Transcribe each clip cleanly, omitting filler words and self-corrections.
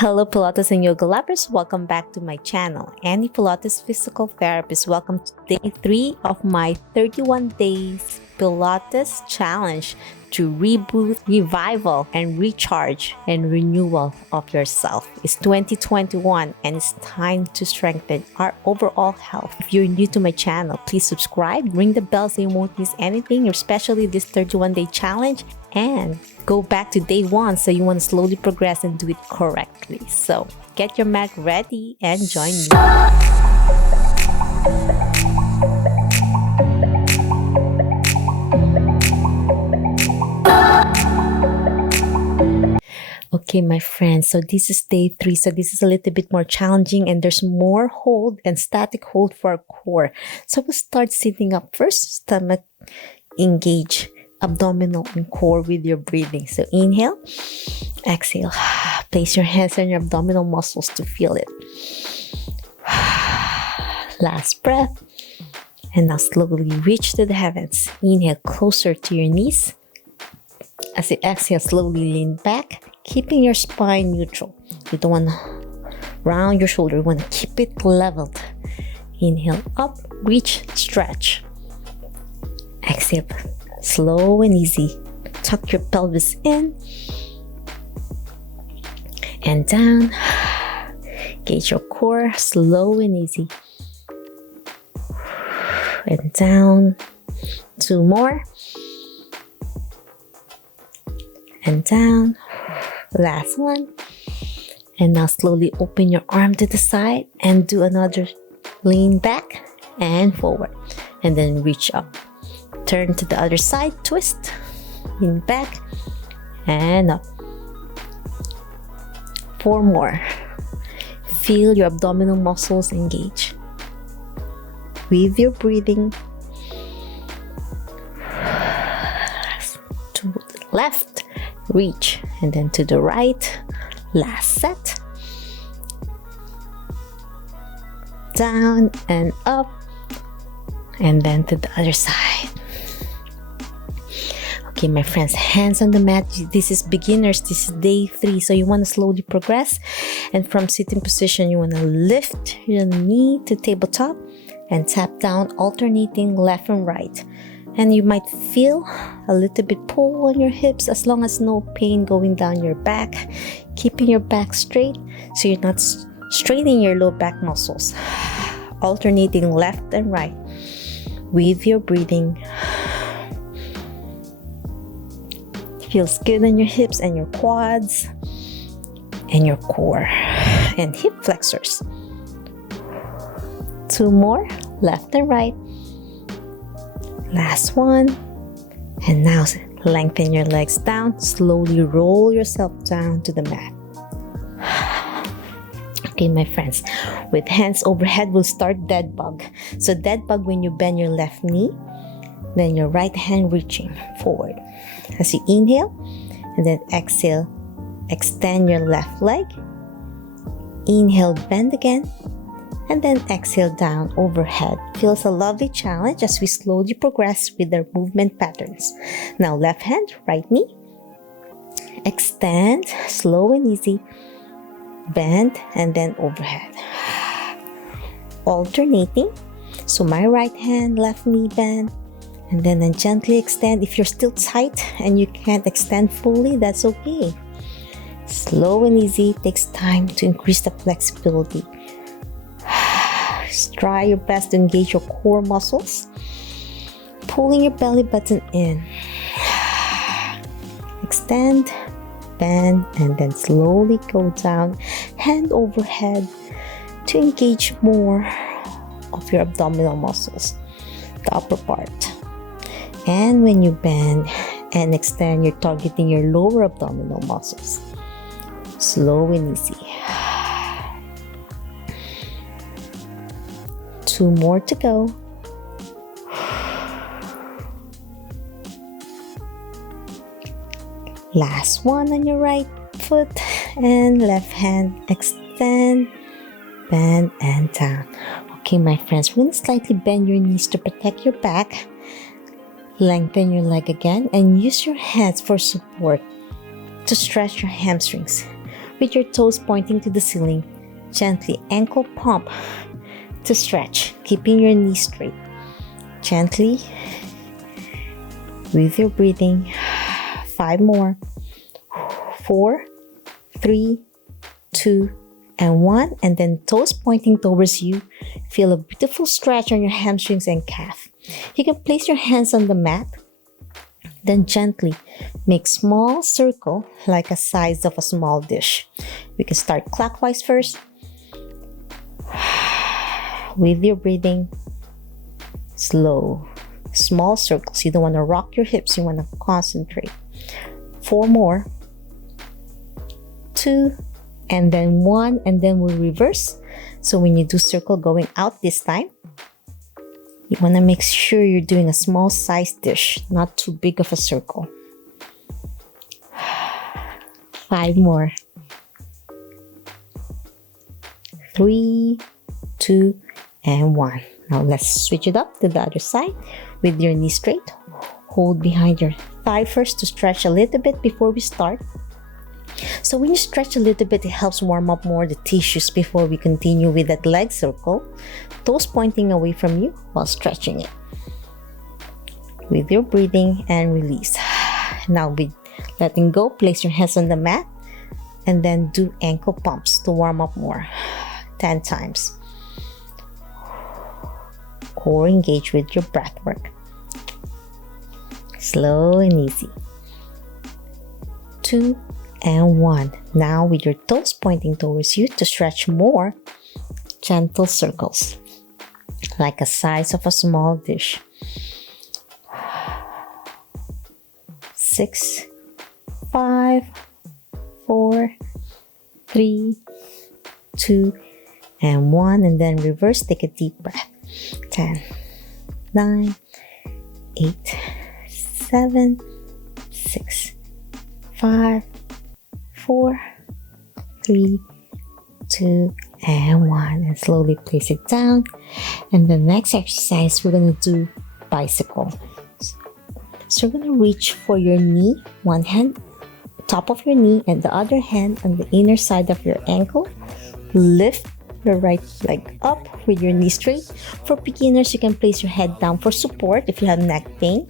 Hello Pilates and yoga lovers, welcome back to my channel. Annie Pilates Physical Therapist. Welcome to day 3 of my 31 days Pilates challenge to reboot, revival, and recharge and renewal of yourself. It's 2021 and it's time to strengthen our overall health. If you're new to my channel, please subscribe, ring the bell so you won't miss anything, especially this 31-day challenge, and go back to day 1 so you want to slowly progress and do it correctly. So get your mat ready and join me. Okay, my friends, so this is day 3. So this is a little bit more challenging and there's more hold and static hold for our core. So we'll start sitting up first, stomach engage, abdominal and core with your breathing. So inhale, exhale, place your hands on your abdominal muscles to feel it. Last breath, and now slowly reach to the heavens. Inhale closer to your knees. As you exhale, slowly lean back, keeping your spine neutral. You don't want to round your shoulder, you want to keep it leveled. Inhale up, reach, stretch. Exhale, slow and easy. Tuck your pelvis in and down. Engage your core, slow and easy. And down. 2 more. And down. Last one. And now slowly open your arm to the side and do another lean back and forward. And then reach up. Turn to the other side, twist, lean back and up. 4 more. Feel your abdominal muscles engage. With your breathing, to the left, reach, and then to the right. Last set. Down and up, and then to the other side. Okay, my friends, hands on the mat. This is beginners. This is day 3. So you want to slowly progress. And from sitting position, you want to lift your knee to tabletop and tap down, alternating left and right. And you might feel a little bit pull on your hips as long as no pain going down your back. Keeping your back straight so you're not straining your low back muscles. Alternating left and right with your breathing. Feels good on your hips and your quads and your core and hip flexors. 2 more, left and right. Last one. And now lengthen your legs down. Slowly roll yourself down to the mat. Okay, my friends, with hands overhead, we'll start dead bug. So dead bug, when you bend your left knee, then your right hand reaching forward. As you inhale and then exhale, extend your left leg. Inhale, bend again, and then exhale down overhead. Feels a lovely challenge as we slowly progress with our movement patterns. Now left hand, right knee. Extend, slow and easy. Bend and then overhead. Alternating. So my right hand, left knee bend. And then gently extend. If you're still tight and you can't extend fully, that's okay. Slow and easy. Takes time to increase the flexibility. Try your best to engage your core muscles. Pulling your belly button in. Extend, bend, and then slowly go down. Hand overhead to engage more of your abdominal muscles. The upper part. And when you bend and extend, you're targeting your lower abdominal muscles. Slow and easy. 2 more to go. Last one on your right foot and left hand. Extend, bend, and down. Okay, my friends, we're going to slightly bend your knees to protect your back. Lengthen your leg again and use your hands for support to stretch your hamstrings. with your toes pointing to the ceiling. Gently ankle pump to stretch, keeping your knees straight. Gently, with your breathing. 5 more. 4, 3, 2, and 1. And then toes pointing towards you. Feel a beautiful stretch on your hamstrings and calf. You can place your hands on the mat. Then gently make small circle like a size of a small dish. We can start clockwise first. With your breathing, slow, small circles. You don't want to rock your hips, you want to concentrate. 4 more. 2, and then 1, and then we'll reverse. So when you do circle going out this time, you want to make sure you're doing a small size dish, not too big of a circle. 5 more. 3, 2, and 1. Now let's switch it up to the other side with your knee straight. Hold behind your thigh first to stretch a little bit before we start. So when you stretch a little bit, it helps warm up more the tissues before we continue with that leg circle. Toes pointing away from you while stretching it. With your breathing and release. Now with letting go, place your hands on the mat and then do ankle pumps to warm up more. 10 times. Core engage with your breath work. Slow and easy. 2 and 1. Now with your toes pointing towards you to stretch more gentle circles like a size of a small dish. 6, 5, 4, 3, 2, and 1. And then reverse. Take a deep breath. 10, 9, 8, 7, 6, 5, 4, 3, 2, and 1. And slowly place it down. And the next exercise, we're going to do bicycle. So you're going to reach for your knee, one hand top of your knee and the other hand on the inner side of your ankle. Lift your right leg up with your knee straight. For beginners, you can place your head down for support if you have neck pain.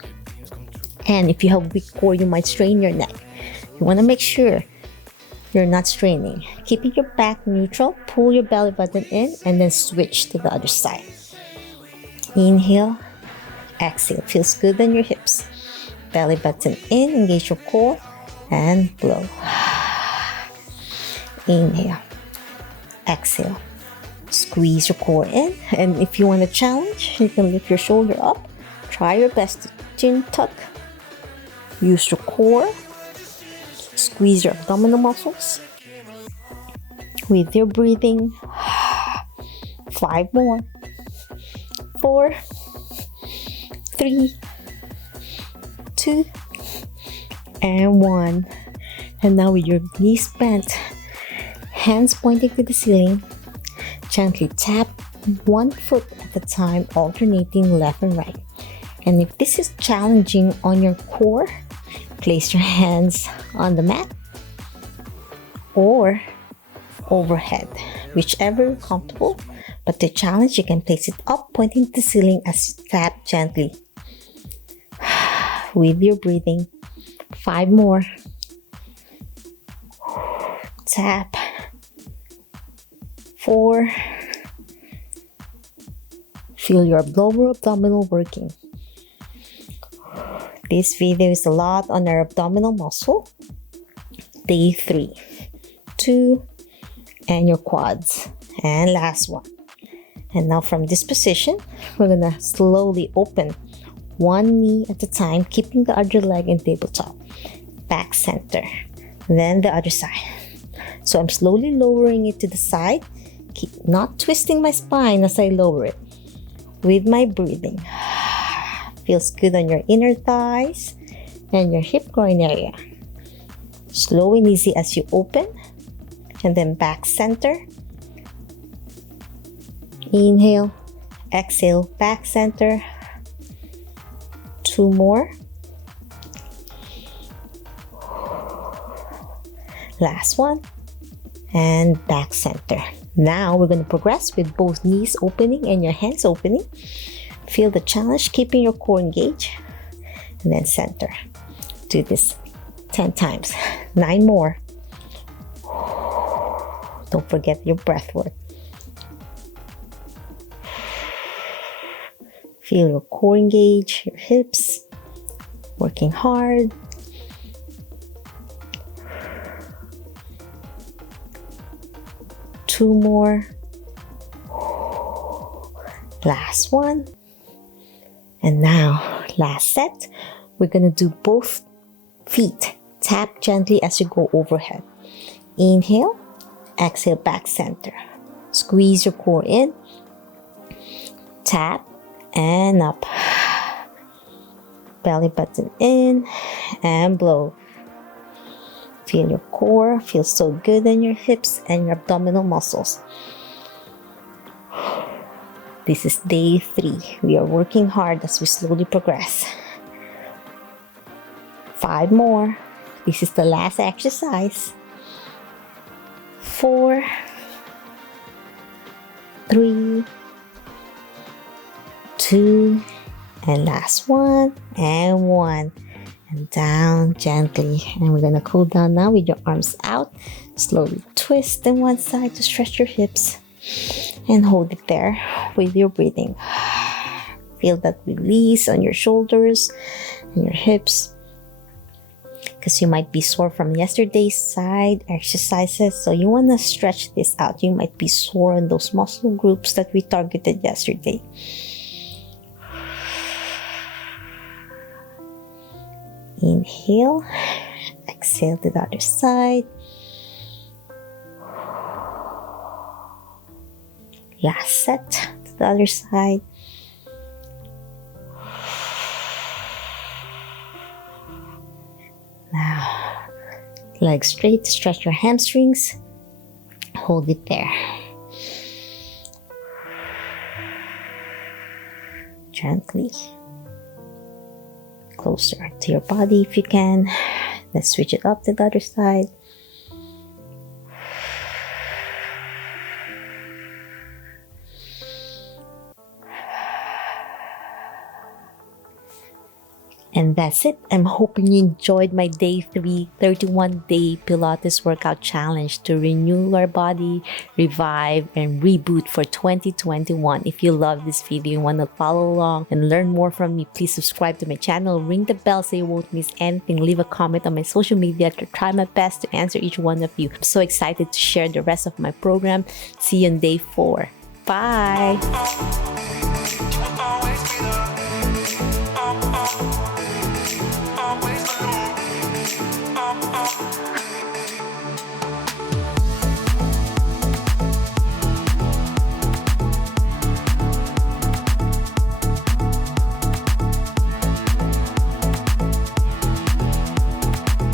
And if you have weak core, you might strain your neck. You want to make sure you're not straining. Keeping your back neutral, pull your belly button in and then switch to the other side. Inhale, exhale. Feels good on your hips. Belly button in, engage your core and blow. Inhale, exhale. Squeeze your core in, and if you want to challenge, you can lift your shoulder up. Try your best to chin tuck. Use your core. Squeeze your abdominal muscles. With your breathing. 5 more. 4, 3, 2, and 1. And now with your knees bent, hands pointing to the ceiling, gently tap one foot at a time, alternating left and right. And if this is challenging on your core, place your hands on the mat or overhead, whichever you're comfortable. But to challenge, you can place it up, pointing to the ceiling as you tap gently. With your breathing, 5 more. Tap. 4. Feel your lower abdominal working. This video is a lot on our abdominal muscle. Day 3, 2, and your quads. And last one. And now from this position, we're gonna slowly open one knee at a time, keeping the other leg in tabletop. Back center. Then the other side. So I'm slowly lowering it to the side. Keep not twisting my spine as I lower it. With my breathing. Feels good on your inner thighs and your hip groin area. Slow and easy as you open. And then back center. Inhale. Exhale. Back center. 2 more. Last one. and back center. Now we're going to progress with both knees opening and your hands opening. Feel the challenge, keeping your core engaged, and then center. Do this 10 times. 9 more. Don't forget your breath work. Feel your core engage, your hips, working hard. Two more. Last one. And now, last set. We're gonna do both feet. Tap gently as you go overhead. Inhale, exhale, back center. Squeeze your core in. Tap and up. Belly button in and blow. Feel your core, feels so good in your hips and your abdominal muscles. This is day 3. We are working hard as we slowly progress. 5 more. This is the last exercise. 4, 3, 2, and last one, and 1. And down gently. And we're gonna cool down now with your arms out. Slowly twist on one side to stretch your hips. And hold it there with your breathing. Feel that release on your shoulders and your hips. Because you might be sore from yesterday's side exercises. So you want to stretch this out. You might be sore in those muscle groups that we targeted yesterday. Inhale, exhale to the other side. Last set to the other side. Now, legs straight, stretch your hamstrings. Hold it there. Gently. Closer to your body if you can. Let's switch it up to the other side. And that's it. I'm hoping you enjoyed my day 3 31-day Pilates workout challenge to renew our body, revive, and reboot for 2021. If you love this video and want to follow along and learn more from me, please subscribe to my channel, ring the bell so you won't miss anything, leave a comment on my social media to try my best to answer each one of you. I'm so excited to share the rest of my program. See you on day 4. Bye!